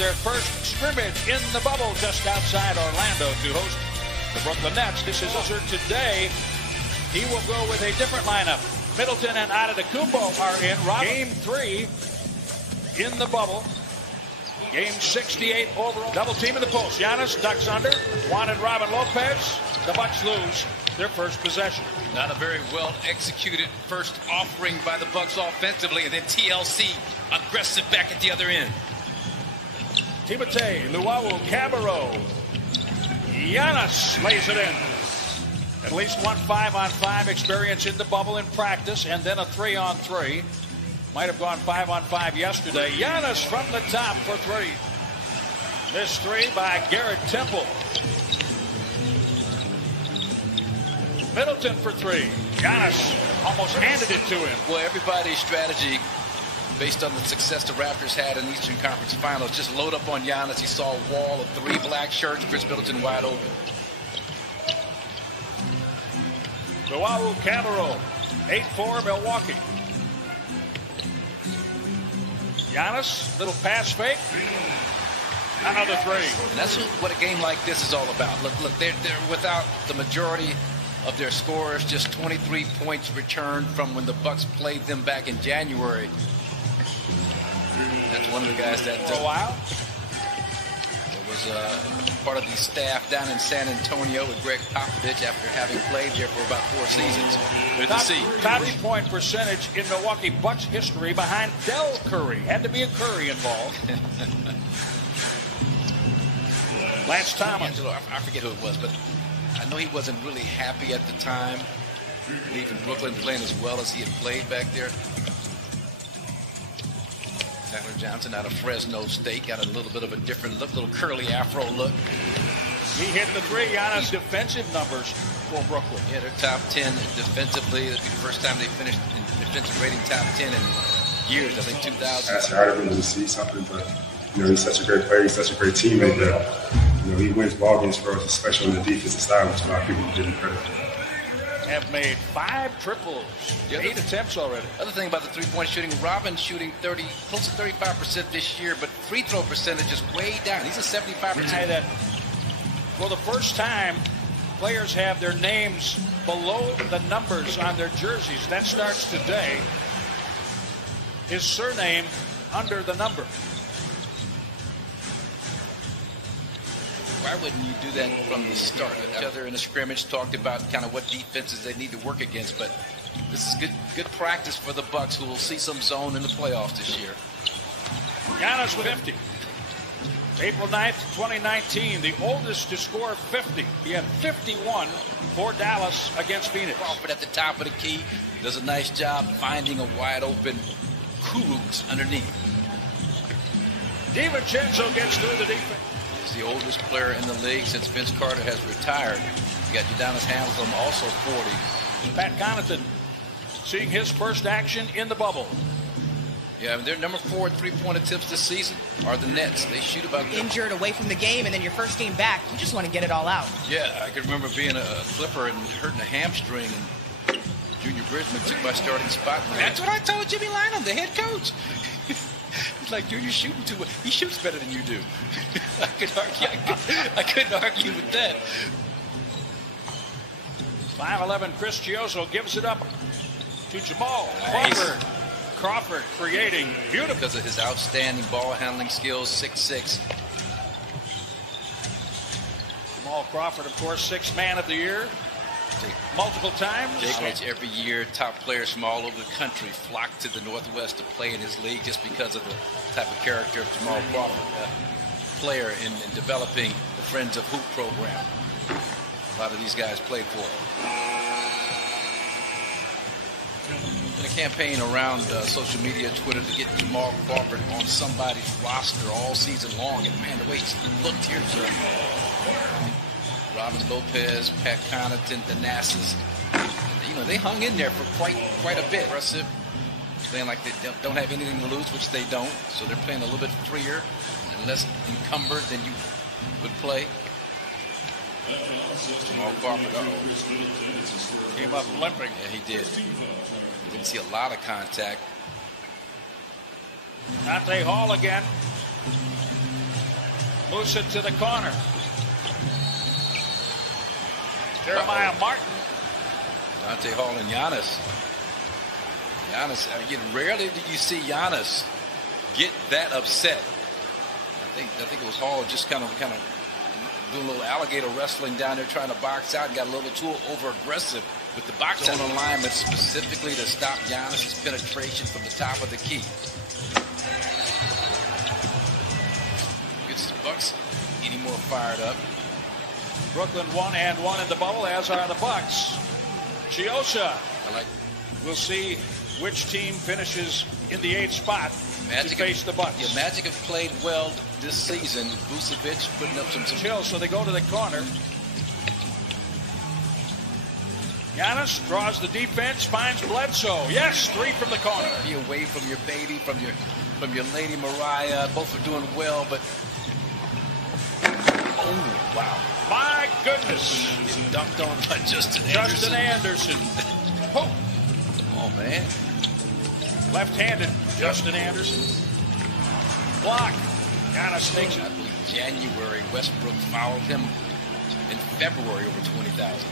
their first scrimmage in the bubble just outside Orlando to host the Brooklyn Nets. This is Lizard today. He will go with a different lineup. Middleton and Antetokounmpo are in. Game 3 in the bubble. Game 68 overall. Double team in the post. Giannis ducks under. Juan and Robin Lopez. The Bucks lose their first possession. Not a very well executed first offering by the Bucks offensively, and then TLC aggressive back at the other end. Timothé Luwawu-Cabarrot. Giannis lays it in. At least one 5-on-5 experience in the bubble in practice, and then a 3-on-3. Might have gone 5-on-5 yesterday. Giannis from the top for 3. This 3 by Garrett Temple. Middleton for 3. Giannis almost handed it to him. Well, everybody's strategy, based on the success the Raptors had in the Eastern Conference Finals, just load up on Giannis. He saw a wall of 3 black shirts. Chris Middleton wide open. Luwawu-Cabarrot, 8-4 Milwaukee. Giannis, little pass fake. Another 3. And that's what a game like this is all about. Look, they're without the majority of their scorers, just 23 points returned from when the Bucks played them back in January. That's one of the guys that for a while was part of the staff down in San Antonio with Greg Popovich after having played there for about 4 seasons. Good to see. Top point percentage in Milwaukee Bucks history behind Del Curry. Had to be a Curry involved. Lance Thomas. I forget who it was, but I know he wasn't really happy at the time, leaving Brooklyn playing as well as he had played back there. Tyler Johnson out of Fresno State got a little bit of a different look, little curly afro look. He hit the 3. Giannis defensive numbers for Brooklyn. Yeah, they're top 10 defensively. It's the first time they finished in defensive rating top 10 in years. I think 2000. It's hard of him to see something, but he's such a great player. He's such a great teammate that he wins ball games for us, especially on the defensive side, which a lot of people give him credit for. Have made 5 triples, 8 attempts already. Other thing about the three-point shooting, Robin shooting close to 35% this year, but free throw percentage is way down. He's a 75%. That for the first time, players have their names below the numbers on their jerseys. That starts today. His surname under the number. Why wouldn't you do that from the start? Each other in a scrimmage talked about kind of what defenses they need to work against, but this is good practice for the Bucks, who will see some zone in the playoffs this year. Giannis with 50. April 9th, 2019, the oldest to score 50. He had 51 for Dallas against Phoenix. Crawford at the top of the key does a nice job finding a wide open Kuz underneath. DiVincenzo gets through the defense. The oldest player in the league since Vince Carter has retired. You got Udonis Haslem, also 40. Pat Connaughton seeing his first action in the bubble. Yeah, they're number 4 in three-point attempts this season are the Nets. They shoot about... Injured away from the game, and then your first game back, you just want to get it all out. Yeah, I can remember being a Clipper and hurting a hamstring, and Junior Bridgman took my starting spot. That's what I told Jimmy Lynam, the head coach. It's like, Junior's shooting too well. He shoots better than you do. I couldn't argue with that. 5'11" Chris Chioso gives it up to Jamal Nice. Crawford creating beautiful. Because of his outstanding ball handling skills, 6'6". Jamal Crawford, of course, 6th man of the year. Multiple times. Every year, top players from all over the country flock to the Northwest to play in his league just because of the type of character of Jamal Crawford, player in developing the Friends of Hoop program. A lot of these guys played for him. Been a campaign around social media, Twitter, to get Jamal Crawford on somebody's roster all season long. And man, the way he looked here, Robin Lopez, Pat Connaughton, Thanasis. They hung in there for quite a bit. Impressive. Playing like they don't have anything to lose, which they don't. So they're playing a little bit freer and less encumbered than you would play. Jamal Crawford, came up limping. Yeah, he did. Didn't see a lot of contact. Dante Hall again. Moves it to the corner. Jeremiah Martin. Dante Hall and Giannis. Rarely do you see Giannis get that upset. I think it was Hall just kind of doing a little alligator wrestling down there, trying to box out, and got a little too over aggressive with the box out alignment specifically to stop Giannis's penetration from the top of the key. Gets the Bucks getting more fired up. Brooklyn 1-1 in the bubble, as are the Bucks. Chiosa. We'll see which team finishes in the 8th spot to face the Bucks. Yeah, Magic have played well this season. Vucevic putting up some chill, so they go to the corner. Giannis draws the defense, finds Bledsoe. Yes, 3 from the corner. Be away from your baby, from your lady Mariah. Both are doing well, but oh wow! My goodness! Getting dunked on by Justin Anderson. Oh man! Left-handed Justin Anderson. Block. Giannis takes it. I believe January Westbrook fouled him. In February over 20,000.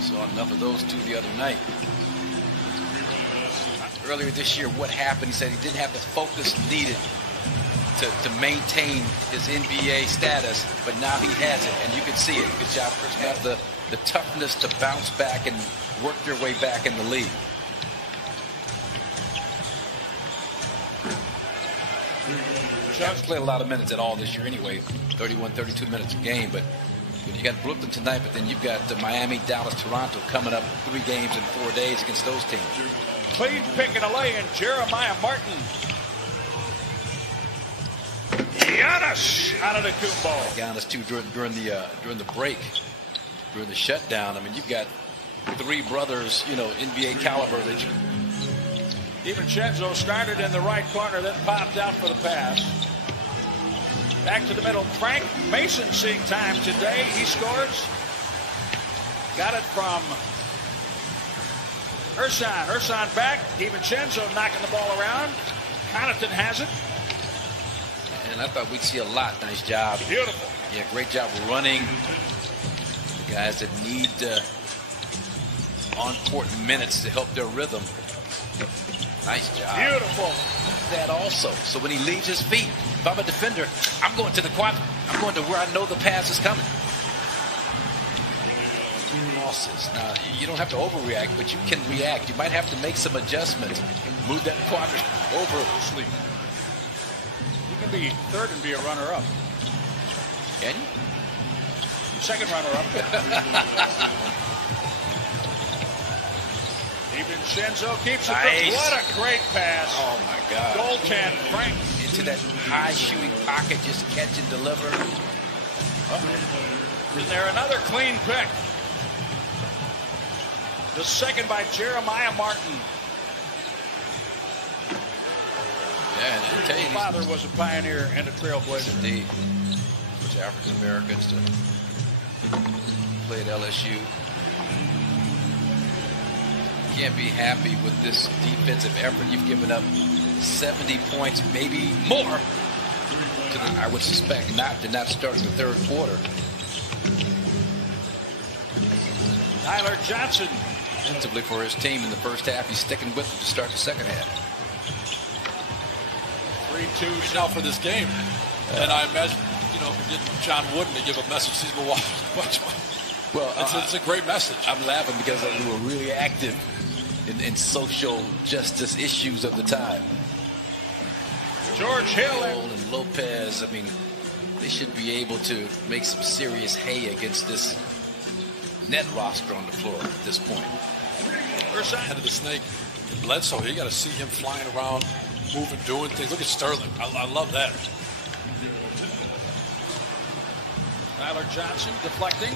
Saw enough of those two the other night. Earlier this year, what happened? He said he didn't have the focus needed to maintain his NBA status, but now he has it, and you can see it. Good job, Chris. Have the toughness to bounce back and work your way back in the league. Haven't played a lot of minutes at all this year anyway, 31, 32 minutes a game, but you got Brooklyn tonight, but then you've got Miami, Dallas, Toronto coming up 3 games in 4 days against those teams. Clean pick and a lay in Jeremiah Martin. Giannis out of the Kumbo. Giannis too during the break, during the shutdown. I mean, you've got 3 brothers, NBA caliber that you. DiVincenzo started in the right corner, then popped out for the pass. Back to the middle. Frank Mason seeing time today. He scores. Got it from Ersan. Ersan back. DiVincenzo knocking the ball around. Connaughton has it. And I thought we'd see a lot. Nice job. Beautiful. Yeah, great job of running. The guys that need on-court minutes to help their rhythm. Nice job. Beautiful. That also. So when he leaves his feet, if I'm a defender, I'm going to the quadrant. I'm going to where I know the pass is coming. Losses. Now, you don't have to overreact, but you can react. You might have to make some adjustments. Move that quadrant over. Sleep. You can be third and be a runner-up. Can you? Second runner-up. DiVincenzo keeps it. Nice. What a great pass. Oh, my God. Goaltend, Frank. Into that high shooting pocket, just catch and deliver. Is there another clean pick? The second by Jeremiah Martin. Yeah, and I tell you, his father was a pioneer and a trailblazer. Indeed. Which African Americans to play at LSU. Can't be happy with this defensive effort. You've given up 70 points, maybe more. I would suspect did not start in the third quarter. Tyler Johnson. Defensively for his team in the first half. He's sticking with it to start the second half. 3-2 now for this game. And I imagine, for John Wooden to give a message. He's going to watch. Well, it's a great message. I'm laughing because they were really active in social justice issues of the time. George Hill and Lopez. I mean, they should be able to make some serious hay against this net roster on the floor at this point. First head of the snake, Bledsoe. You got to see him flying around, moving, doing things. Look at Sterling. I love that. Tyler Johnson deflecting.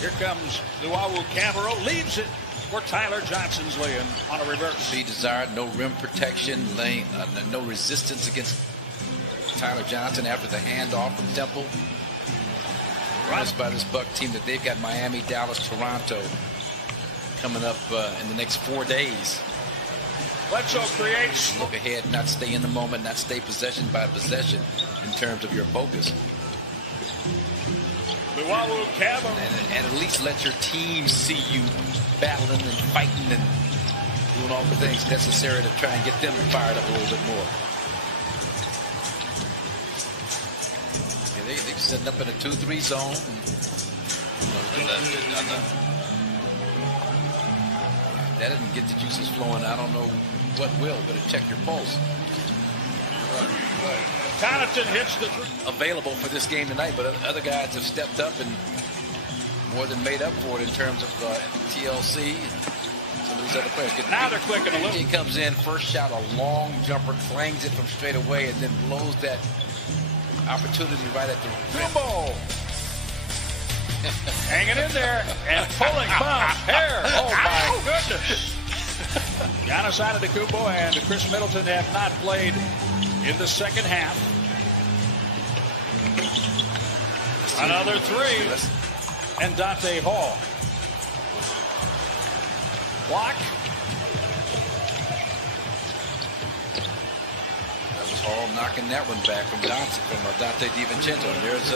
Here comes Luau Cabarro. Leaves it for Tyler Johnson's lay-in on a reverse. Be desired. No rim protection. No resistance against Tyler Johnson after the handoff from Temple. Runs by this Buck team that they've got Miami, Dallas, Toronto coming up in the next 4 days. Bledsoe creates. Look ahead, not stay in the moment, not stay possession by possession. in terms of your focus. And at least let your team see you battling and fighting and doing all the things necessary to try and get them fired up a little bit more. Yeah, they're setting up in a 2-3 zone. That doesn't get the juices flowing. I don't know what will, but it check your pulse. Connaughton hits the available for this game tonight, but other guys have stepped up and more than made up for it in terms of TLC. Some of these other players. Now they're clicking a little. He comes in, first shot, a long jumper, clangs it from straight away, and then blows that opportunity right at the Kumbo. Hanging in there and pulling Bum's hair. Oh my goodness. Giannis Antetokounmpo and Chris Middleton have not played in the second half. Another three. And Dante Hall. Block. That was Hall knocking that one back from Johnson, from Dante DiVincenzo. And there's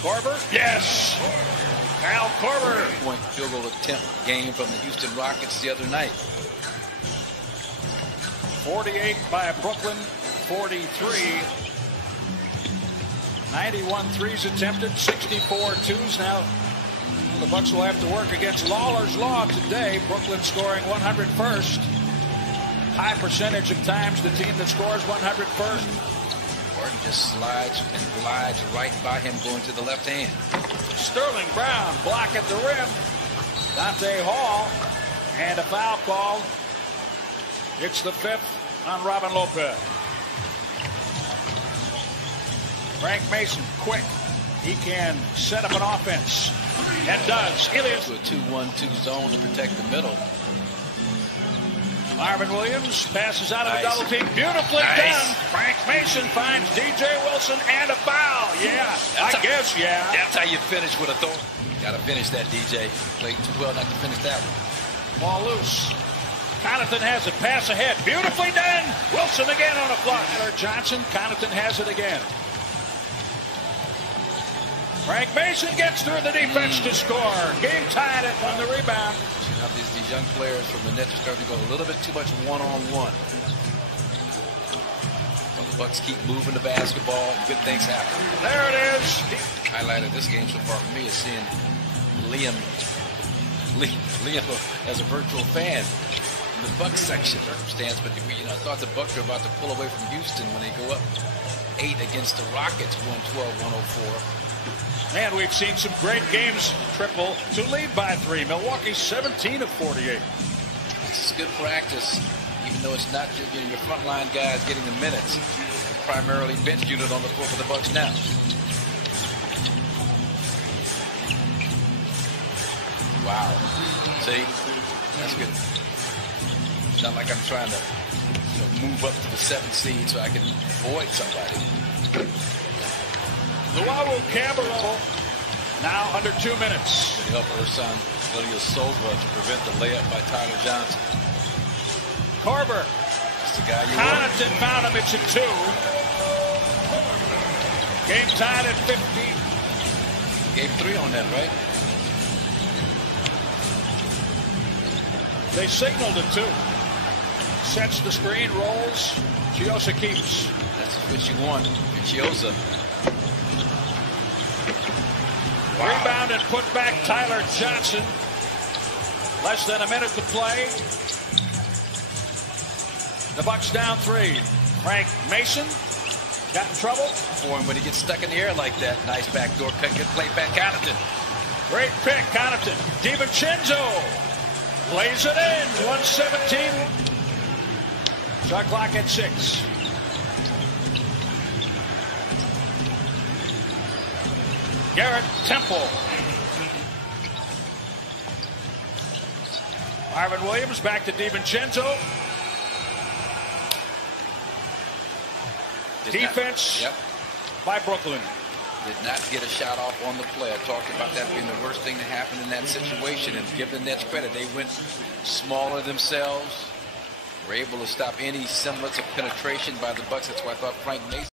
Korver. Yes. Al Korver. Point field goal attempt game from the Houston Rockets the other night. 48 by Brooklyn, 43. 91 threes attempted, 64 twos. Now the Bucks will have to work against Lawler's Law today. Brooklyn scoring 101st. High percentage of times the team that scores 101st. Gordon just slides and glides right by him going to the left hand. Sterling Brown block at the rim. Dante Hall and a foul call. It's the 5th on Robin Lopez. Frank Mason quick. He can set up an offense and does. Ilias to a 2-1-2 zone to protect the middle. Marvin Williams passes out of the double team. Beautifully done. Frank Mason finds DJ Wilson and a foul. Yeah, I guess, yeah. That's how you finish with authority. Got to finish that, DJ. Played too well not to finish that one. Ball loose. Connaughton has it. Pass ahead. Beautifully done. Wilson again on a flush. Johnson. Connaughton has it again. Frank Mason gets through the defense to score. Game tied on the rebound. You know, these young players from the Nets are starting to go a little bit too much one-on-one. Well, the Bucks keep moving the basketball, good things happen. There it is. Highlight of this game so far for me is seeing Liam as a virtual fan in the Bucks section circumstance. But you know, I thought the Bucks were about to pull away from Houston when they go up 8 against the Rockets, 112-104. Man, we've seen some great games. Triple to lead by 3. Milwaukee 17 of 48. This is good practice, even though it's not just your frontline guys getting the minutes. It's primarily bench unit on the floor for the Bucks now. Wow. See, that's good. It's not like I'm trying to move up to the 7th seed so I can avoid somebody. Luau Cabarro now under 2 minutes. They help Ersan Ilyasova to prevent the layup by Tyler Johnson. Korver. That's the guy you want. Connaughton found him. It's a 2. Game tied at 50. Game 3 on that, right? They signaled a 2. Sets the screen, rolls. Chiosa keeps. That's what you want. Chiosa. Wow. Rebound and put back Tyler Johnson. Less than a minute to play. The Bucks down 3. Frank Mason got in trouble. For him when he gets stuck in the air like that. Nice backdoor cut. Good play back Connaughton. Great pick, Connaughton. DiVincenzo plays it in. 117. Shot clock at 6. Garrett Temple. Marvin Williams back to DiVincenzo. Defense by Brooklyn. Did not get a shot off on the play. I talked about that being the worst thing to happen in that situation, and give the Nets credit. They went smaller themselves, were able to stop any semblance of penetration by the Bucks. That's why I thought Frank Mason